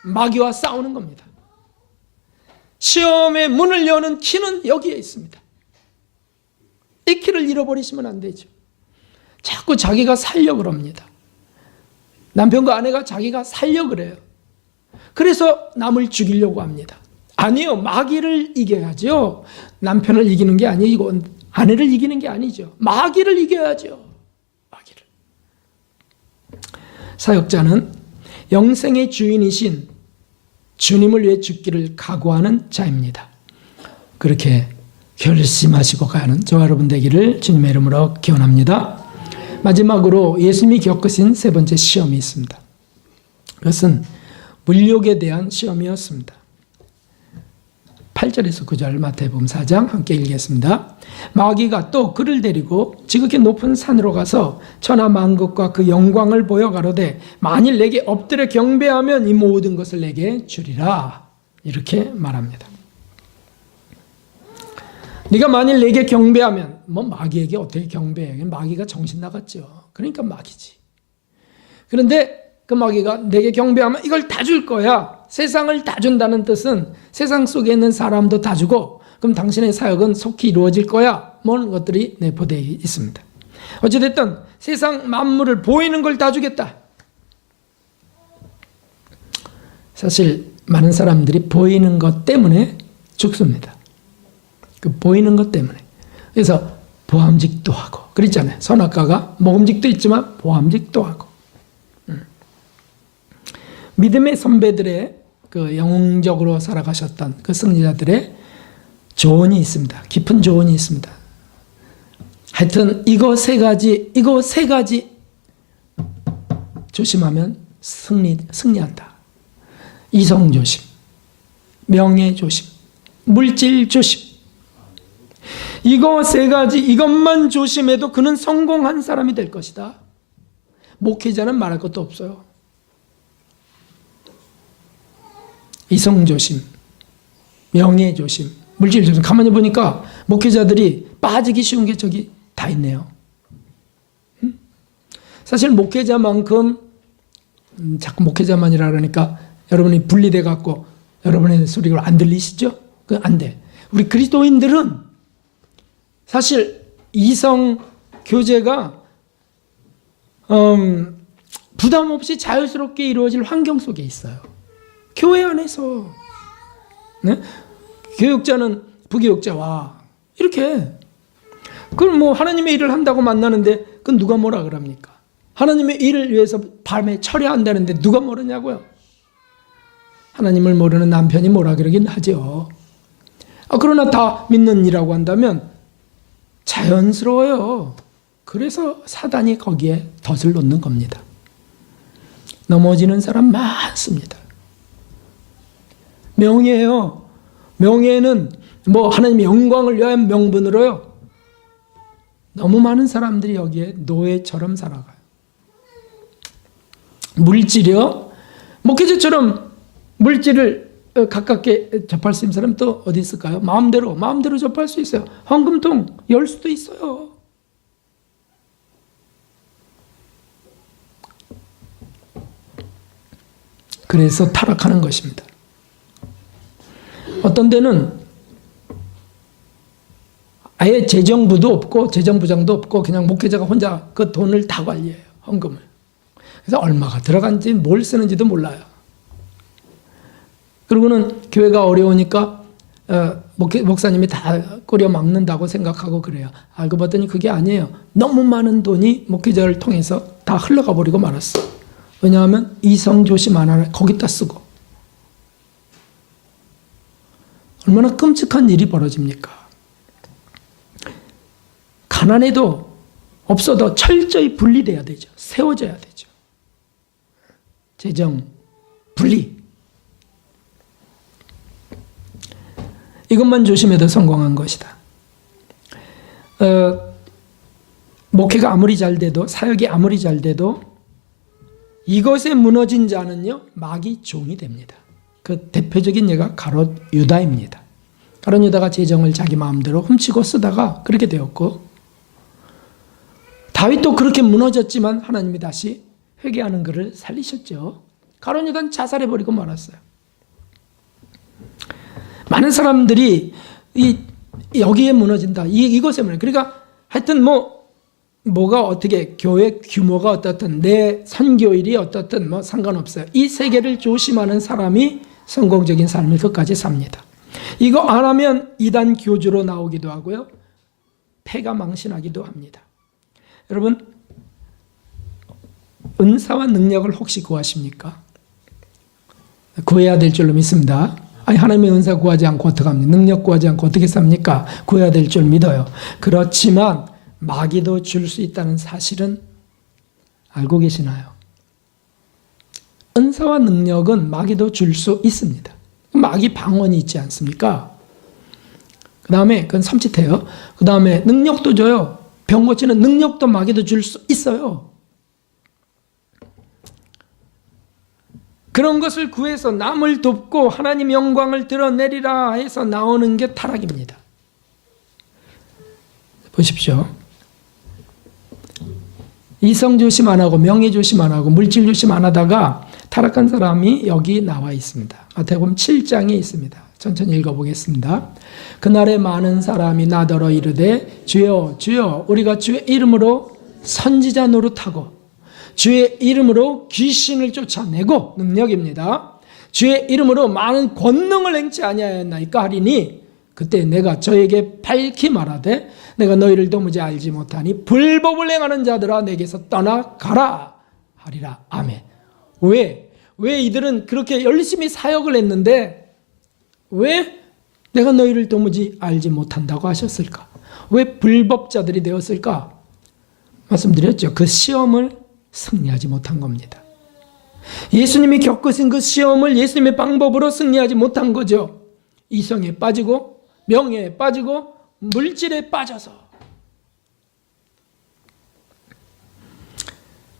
마귀와 싸우는 겁니다. 시험의 문을 여는 키는 여기에 있습니다. 이 키를 잃어버리시면 안 되죠. 자꾸 자기가 살려고 그럽니다. 남편과 아내가 자기가 살려고 그래요. 그래서 남을 죽이려고 합니다. 아니요, 마귀를 이겨야죠. 남편을 이기는 게 아니고 아내를 이기는 게 아니죠. 마귀를 이겨야죠. 마귀를. 사역자는 영생의 주인이신 주님을 위해 죽기를 각오하는 자입니다. 그렇게 결심하시고 가는 저와 여러분 되기를 주님의 이름으로 기원합니다. 마지막으로 예수님이 겪으신 세 번째 시험이 있습니다. 그것은 물욕에 대한 시험이었습니다. 8절에서 9절 마태복음 4장 함께 읽겠습니다. 마귀가 또 그를 데리고 지극히 높은 산으로 가서 천하 만국과 그 영광을 보여 가로되 만일 내게 엎드려 경배하면 이 모든 것을 내게 주리라. 이렇게 말합니다. 네가 만일 내게 경배하면, 마귀에게 어떻게 경배해? 마귀가 정신 나갔죠. 그러니까 마귀지. 그런데 그 마귀가 내게 경배하면 이걸 다 줄 거야. 세상을 다 준다는 뜻은 세상 속에 있는 사람도 다 주고, 그럼 당신의 사역은 속히 이루어질 거야. 모든 것들이 내포되어 있습니다. 어찌됐든 세상 만물을 보이는 걸 다 주겠다. 사실 많은 사람들이 보이는 것 때문에 죽습니다. 그 보이는 것 때문에. 그래서 보암직도 하고 그랬잖아요. 선악과가 먹음직도 있지만 보암직도 하고. 믿음의 선배들의 그 영웅적으로 살아가셨던 그 승리자들의 조언이 있습니다. 깊은 조언이 있습니다. 하여튼 이거 세 가지 조심하면 승리한다. 이성 조심, 명예 조심, 물질 조심. 이거 세 가지, 이것만 조심해도 그는 성공한 사람이 될 것이다. 목회자는 말할 것도 없어요. 이성 조심, 명예 조심, 물질 조심. 가만히 보니까 목회자들이 빠지기 쉬운 게 저기 다 있네요. 사실 목회자만큼 자꾸 목회자만이라 그러니까 여러분이 분리돼 갖고 여러분의 소리가 안 들리시죠? 그 안 돼. 우리 그리스도인들은 사실 이성 교제가 부담 없이 자유스럽게 이루어질 환경 속에 있어요. 교회 안에서. 네? 교육자는 부교육자와 이렇게. 그럼 뭐 하나님의 일을 한다고 만나는데 그건 누가 뭐라 그럽니까? 하나님의 일을 위해서 밤에 철야한다는데 누가 모르냐고요? 하나님을 모르는 남편이 뭐라 그러긴 하죠. 그러나 다 믿는 이라고 한다면 자연스러워요. 그래서 사단이 거기에 덫을 놓는 겁니다. 넘어지는 사람 많습니다. 명예예요. 명예는 뭐 하나님의 영광을 위한 명분으로요. 너무 많은 사람들이 여기에 노예처럼 살아가요. 물질이요. 목회자처럼 물질을 가깝게 접할 수 있는 사람 또 어디 있을까요? 마음대로 접할 수 있어요. 헌금통 열 수도 있어요. 그래서 타락하는 것입니다. 어떤 데는 아예 재정부도 없고 재정부장도 없고 그냥 목회자가 혼자 그 돈을 다 관리해요. 헌금을. 그래서 얼마가 들어간지 뭘 쓰는지도 몰라요. 그리고는 교회가 어려우니까 목사님이 다 꾸려 막는다고 생각하고 그래요. 알고 봤더니 그게 아니에요. 너무 많은 돈이 목회자를 통해서 다 흘러가 버리고 말았어. 왜냐하면 이성조심 안 하나 거기다 쓰고. 얼마나 끔찍한 일이 벌어집니까? 가난해도 없어도 철저히 분리돼야 되죠. 세워져야 되죠. 재정 분리. 이것만 조심해도 성공한 것이다. 목회가 아무리 잘 돼도, 사역이 아무리 잘 돼도 이것에 무너진 자는요, 마귀 종이 됩니다. 그 대표적인 예가 가롯 유다입니다. 가롯 유다가 재정을 자기 마음대로 훔치고 쓰다가 그렇게 되었고, 다윗도 그렇게 무너졌지만 하나님이 다시 회개하는 그를 살리셨죠. 가롯 유다는 자살해버리고 말았어요. 많은 사람들이 여기에 무너진다. 이것에 무너진다. 그러니까 하여튼 뭐가 어떻게 교회 규모가 어떻든 내 선교일이 어떻든 뭐 상관없어요. 이 세 개를 조심하는 사람이 성공적인 삶을 끝까지 삽니다. 이거 안 하면 이단 교주로 나오기도 하고요. 패가 망신하기도 합니다. 여러분, 은사와 능력을 혹시 구하십니까? 구해야 될 줄로 믿습니다. 아니, 하나님의 은사 구하지 않고 어떻게 합니까? 능력 구하지 않고 어떻게 삽니까? 구해야 될 줄 믿어요. 그렇지만 마귀도 줄 수 있다는 사실은 알고 계시나요? 은사와 능력은 마귀도 줄 수 있습니다. 마귀 방언이 있지 않습니까? 그 다음에 그건 섬찟해요. 그 다음에 능력도 줘요. 병 고치는 능력도 마귀도 줄 수 있어요. 그런 것을 구해서 남을 돕고 하나님 영광을 드러내리라 해서 나오는 게 타락입니다. 보십시오. 이성 조심 안 하고 명예 조심 안 하고 물질 조심 안 하다가 타락한 사람이 여기 나와 있습니다. 마태복음 7장에 있습니다. 천천히 읽어보겠습니다. 그날에 많은 사람이 나더러 이르되 주여 주여 우리가 주의 이름으로 선지자 노릇하고 주의 이름으로 귀신을 쫓아내고 능력입니다. 주의 이름으로 많은 권능을 행치 아니하였나이까 하리니 그때 내가 저에게 밝히 말하되 내가 너희를 도무지 알지 못하니 불법을 행하는 자들아 내게서 떠나가라 하리라. 아멘. 왜 이들은 그렇게 열심히 사역을 했는데 왜 내가 너희를 도무지 알지 못한다고 하셨을까? 왜 불법자들이 되었을까? 말씀드렸죠. 그 시험을 승리하지 못한 겁니다. 예수님이 겪으신 그 시험을 예수님의 방법으로 승리하지 못한 거죠. 이성에 빠지고 명예에 빠지고 물질에 빠져서.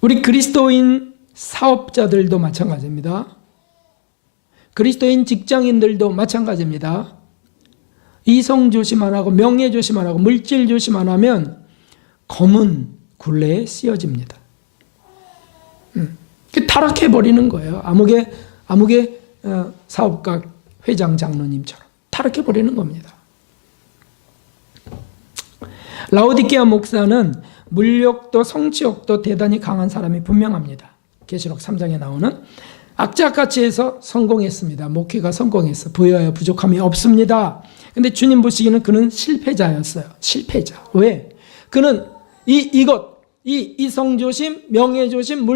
우리 그리스도인 사업자들도 마찬가지입니다. 그리스도인 직장인들도 마찬가지입니다. 이성 조심 안 하고 명예 조심 안 하고 물질 조심 안 하면 검은 굴레에 씌어집니다. 타락해버리는 거예요. 아무개 사업가 회장 장로님처럼 타락해버리는 겁니다. 라오디게아 목사는 물욕도 성취욕도 대단히 강한 사람이 분명합니다. 계시록 3장에 나오는 악착같이 해서 성공했습니다. 목회가 성공했어. 부여하여 부족함이 없습니다. 근데 주님 보시기에는 그는 실패자였어요. 실패자. 왜? 그는 이성조심, 명예조심,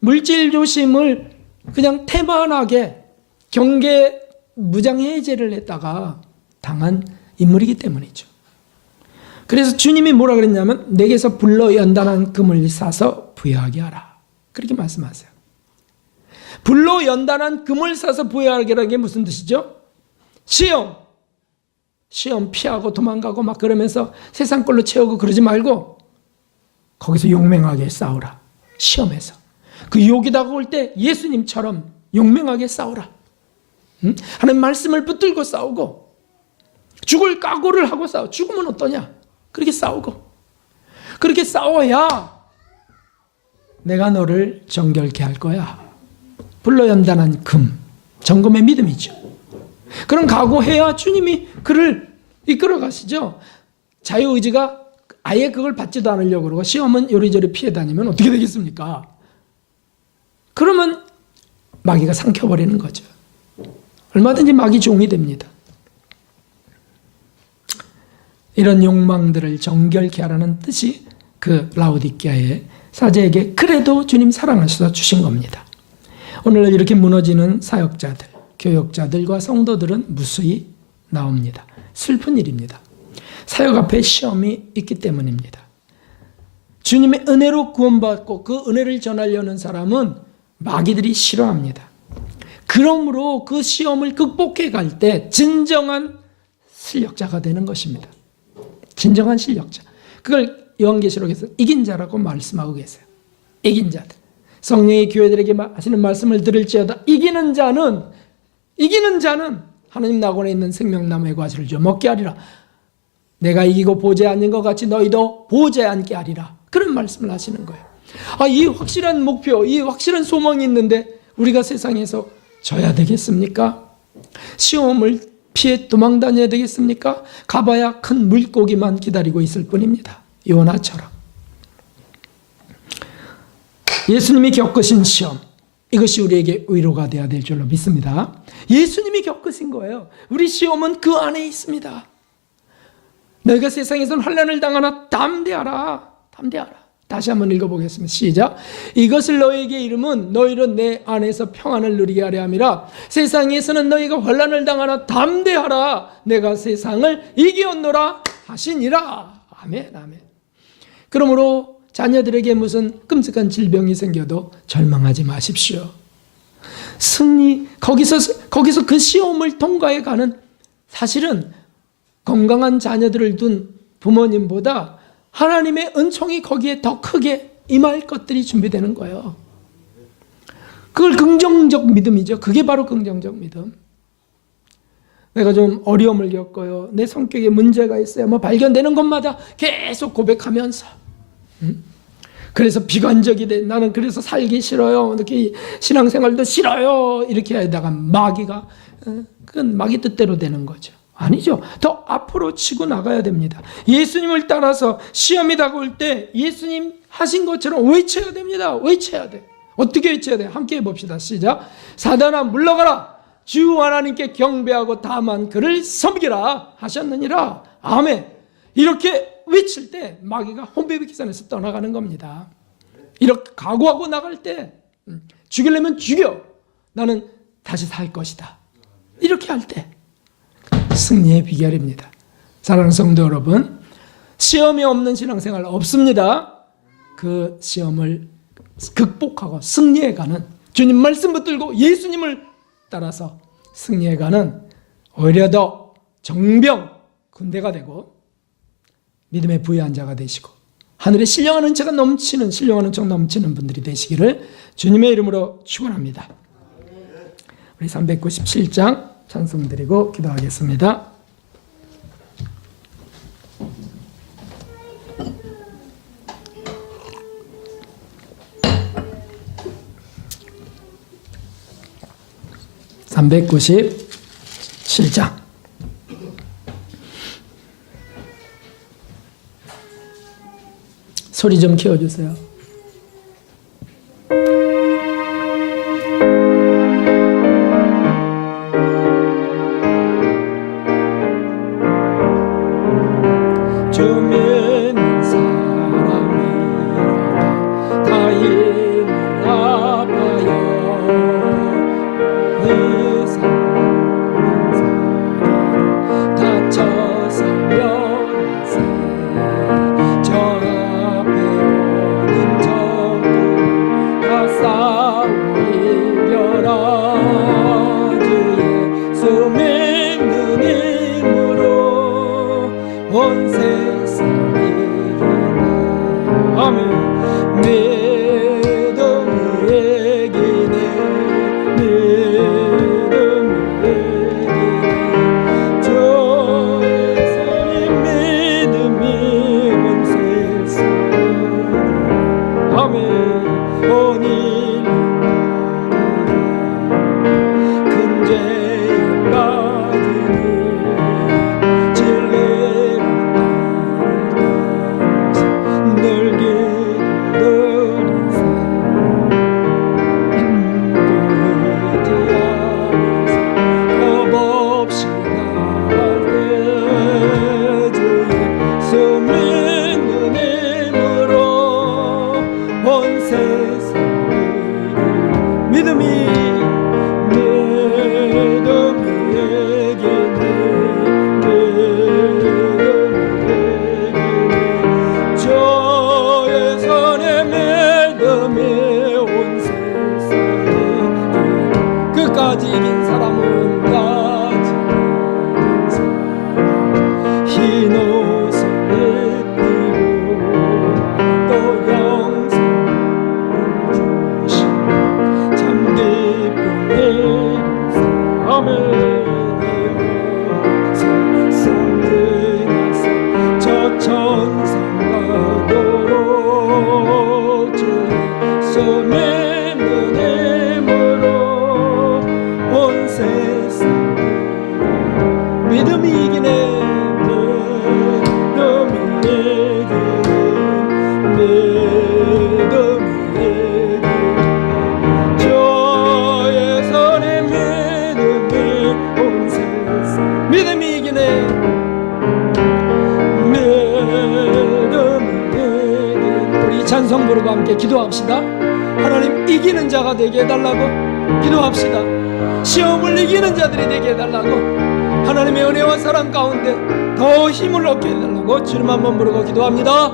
물질조심을 그냥 태만하게 경계 무장해제를 했다가 당한 인물이기 때문이죠. 그래서 주님이 뭐라 그랬냐면 내게서 불로 연단한 금을 사서 부여하게 하라. 그렇게 말씀하세요. 불로 연단한 금을 사서 부여하게 하라는 게 무슨 뜻이죠? 시험 피하고 도망가고 막 그러면서 세상 걸로 채우고 그러지 말고 거기서 용맹하게 싸우라. 시험에서. 그 유혹이 다가올 때 예수님처럼 용맹하게 싸우라. 하나님 말씀을 붙들고 싸우고 죽을 각오를 하고 싸워. 죽으면 어떠냐? 그렇게 싸우고. 그렇게 싸워야 내가 너를 정결케 할 거야. 불로 연단한 금. 정금의 믿음이죠. 그런 각오해야 주님이 그를 이끌어 가시죠. 자유의지가 아예 그걸 받지도 않으려고 그러고 시험은 요리조리 피해 다니면 어떻게 되겠습니까? 그러면 마귀가 삼켜버리는 거죠. 얼마든지 마귀 종이 됩니다. 이런 욕망들을 정결케 하라는 뜻이 그 라오디게아의 사제에게 그래도 주님 사랑하셔서 주신 겁니다. 오늘날 이렇게 무너지는 사역자들, 교역자들과 성도들은 무수히 나옵니다. 슬픈 일입니다. 사역 앞에 시험이 있기 때문입니다. 주님의 은혜로 구원받고 그 은혜를 전하려는 사람은 마귀들이 싫어합니다. 그러므로 그 시험을 극복해 갈 때 진정한 실력자가 되는 것입니다. 진정한 실력자. 그걸 요한계시록에서 이긴 자라고 말씀하고 계세요. 이긴 자들. 성령이 교회들에게 하시는 말씀을 들을지어다 이기는 자는 하나님 낙원에 있는 생명나무의 과실을 줘 먹게 하리라. 내가 이기고 보지 않는 것 같이 너희도 보지 않게 하리라. 그런 말씀을 하시는 거예요. 이 확실한 목표, 이 확실한 소망이 있는데 우리가 세상에서 져야 되겠습니까? 시험을 피해 도망 다녀야 되겠습니까? 가봐야 큰 물고기만 기다리고 있을 뿐입니다. 요나처럼. 예수님이 겪으신 시험, 이것이 우리에게 위로가 되어야 될 줄로 믿습니다. 예수님이 겪으신 거예요. 우리 시험은 그 안에 있습니다. 너희가 세상에서는 환난을 당하나 담대하라. 다시 한번 읽어보겠습니다. 시작. 이것을 너희에게 이름은 너희로 내 안에서 평안을 누리게 하려 함이라. 세상에서는 너희가 환난을 당하나 담대하라. 내가 세상을 이기었노라 하시니라. 아멘, 아멘. 그러므로 자녀들에게 무슨 끔찍한 질병이 생겨도 절망하지 마십시오. 승리, 거기서 그 시험을 통과해 가는, 사실은 건강한 자녀들을 둔 부모님보다 하나님의 은총이 거기에 더 크게 임할 것들이 준비되는 거예요. 그걸 긍정적 믿음이죠. 그게 바로 긍정적 믿음. 내가 좀 어려움을 겪어요. 내 성격에 문제가 있어요. 뭐 발견되는 것마다 계속 고백하면서, 그래서 비관적이 돼. 나는 그래서 살기 싫어요. 이렇게 신앙생활도 싫어요. 이렇게 하다가 마귀가, 그건 마귀 뜻대로 되는 거죠. 아니죠. 더 앞으로 치고 나가야 됩니다. 예수님을 따라서 시험이 다가올 때 예수님 하신 것처럼 외쳐야 됩니다. 외쳐야 돼. 어떻게 외쳐야 돼? 함께 해봅시다. 시작. 사단아 물러가라. 주 하나님께 경배하고 다만 그를 섬기라 하셨느니라. 아멘. 이렇게 외칠 때 마귀가 혼비백산에서 떠나가는 겁니다. 이렇게 각오하고 나갈 때, 죽이려면 죽여. 나는 다시 살 것이다. 이렇게 할 때 승리의 비결입니다. 사랑하는 성도 여러분, 시험이 없는 신앙생활 없습니다. 그 시험을 극복하고 승리해가는, 주님 말씀 붙들고 예수님을 따라서 승리해가는, 오히려 더 정병 군대가 되고 믿음의 부유한 자가 되시고 하늘의 신령한 은혜가 넘치는, 신령한 은총 넘치는 분들이 되시기를 주님의 이름으로 축원합니다. 우리 397장 찬송 드리고 기도하겠습니다. (397장) 소리 좀 키워주세요. 기도합시다. 하나님 이기는 자가 되게 해달라고 기도합시다. 시험을 이기는 자들이 되게 해달라고, 하나님의 은혜와 사랑 가운데 더 힘을 얻게 해달라고 주님 한번 부르고 기도합니다.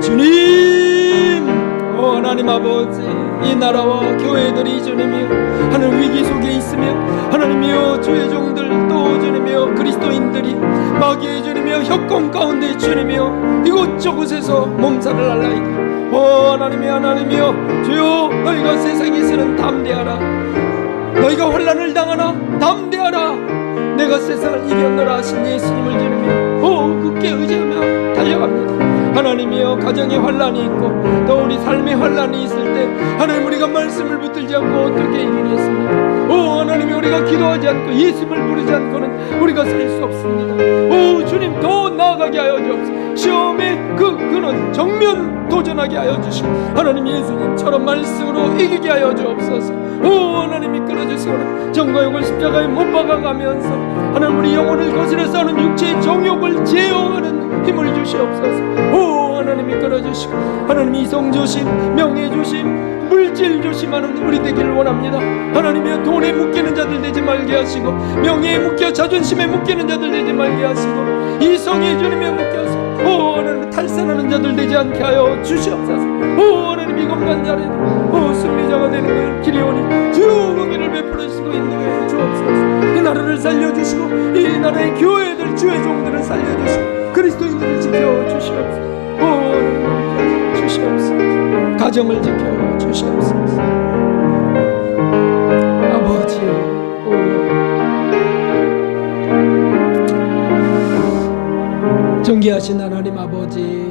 주님, 하나님 아버지, 이 나라와 교회들이 주님이여 하나님 위기 속에 있으며, 하나님이여 주의 종들 또 주님이여 그리스도인들이 마귀의 주님이여 협공 가운데 주님이여 이곳저곳에서 몸살을 앓나이다. 하나님이여 주여, 너희가 세상에서는 담대하라. 너희가 환난을 당하나 담대하라. 내가 세상을 이겼노라 하신 예수님을 주님이여 굳게 의지하며 달려갑니다. 하나님이여 가정에 환난이 있고 또 우리 삶에 환난이 있을 때 하나님 우리가 말씀을 붙들지 않고 어떻게 이기겠습니까? 하나님이 우리가 기도하지 않고 예수님을 부르지 않고는 우리가 살 수 없습니다. 주님 더 나아가게 하여 주옵소서. 시험의 그는 정면 도전하게 하여 주시고, 하나님 예수님처럼 말씀으로 이기게 하여 주옵소서. 하나님 이끌어 주시고 정과 욕을 십자가에 못 박아가면서 하나님 우리 영혼을 거스려 싸우는 육체의 정욕을 제어하는 힘을 주시옵소서. 하나님 이끌어 주시고, 하나님 이성 조심, 명예 조심, 물질 조심하는 우리 되기를 원합니다. 하나님이여 돈에 묶이는 자들 되지 말게 하시고, 명예에 묶여 자존심에 묶이는 자들 되지 말게 하시고, 이성의 주님에 묶여서 하나님 탈선하는 자들 되지 않게 하여 주시옵소서. 하나님 이것만 잘해도 승리자가 되는 걸 기리오니 주여 응의를 베풀어 주시고 인도해 주옵소서. 이 나라를 살려주시고 이 나라의 교회들 주의 종들을 살려주시고 그리스도인들을 지켜주시옵소서. 주시옵소서. 가정을 지켜주시옵소서. 아버지, 존귀하신 하나님 아버지,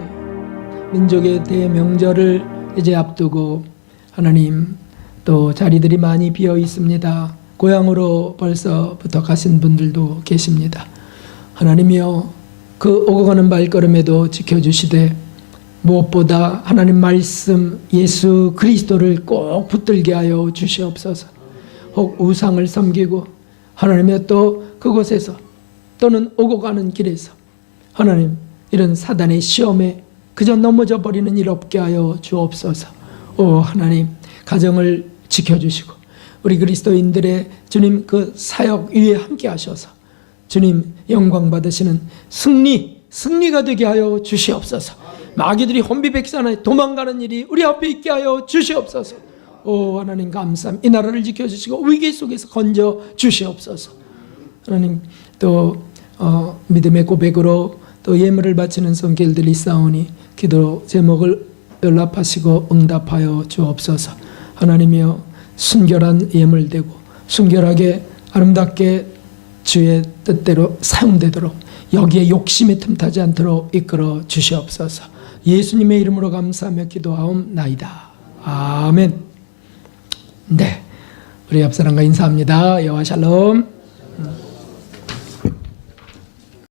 민족의 대명절을 이제 앞두고 하나님 또 자리들이 많이 비어 있습니다. 고향으로 벌써부터 가신 분들도 계십니다. 하나님이여 그 오고 가는 발걸음에도 지켜주시되 무엇보다 하나님 말씀 예수 그리스도를 꼭 붙들게 하여 주시옵소서. 혹 우상을 섬기고 하나님이여 또 그곳에서 또는 오고 가는 길에서 하나님 이런 사단의 시험에 그저 넘어져 버리는 일 없게 하여 주옵소서. 하나님 가정을 지켜주시고 우리 그리스도인들의 주님 그 사역 위에 함께 하셔서 주님 영광 받으시는 승리가 되게 하여 주시옵소서. 마귀들이 혼비백산에 도망가는 일이 우리 앞에 있게 하여 주시옵소서. 하나님 감사합니다. 이 나라를 지켜주시고 위기 속에서 건져 주시옵소서. 하나님 또 믿음의 고백으로 또 예물을 바치는 손길들이 있사오니 기도 제목을 연락하시고 응답하여 주옵소서. 하나님이여 순결한 예물되고 순결하게 아름답게 주의 뜻대로 사용되도록 여기에 욕심이 틈타지 않도록 이끌어 주시옵소서. 예수님의 이름으로 감사하며 기도하옵나이다. 아멘. 네, 우리 옆사람과 인사합니다. 여호와 샬롬.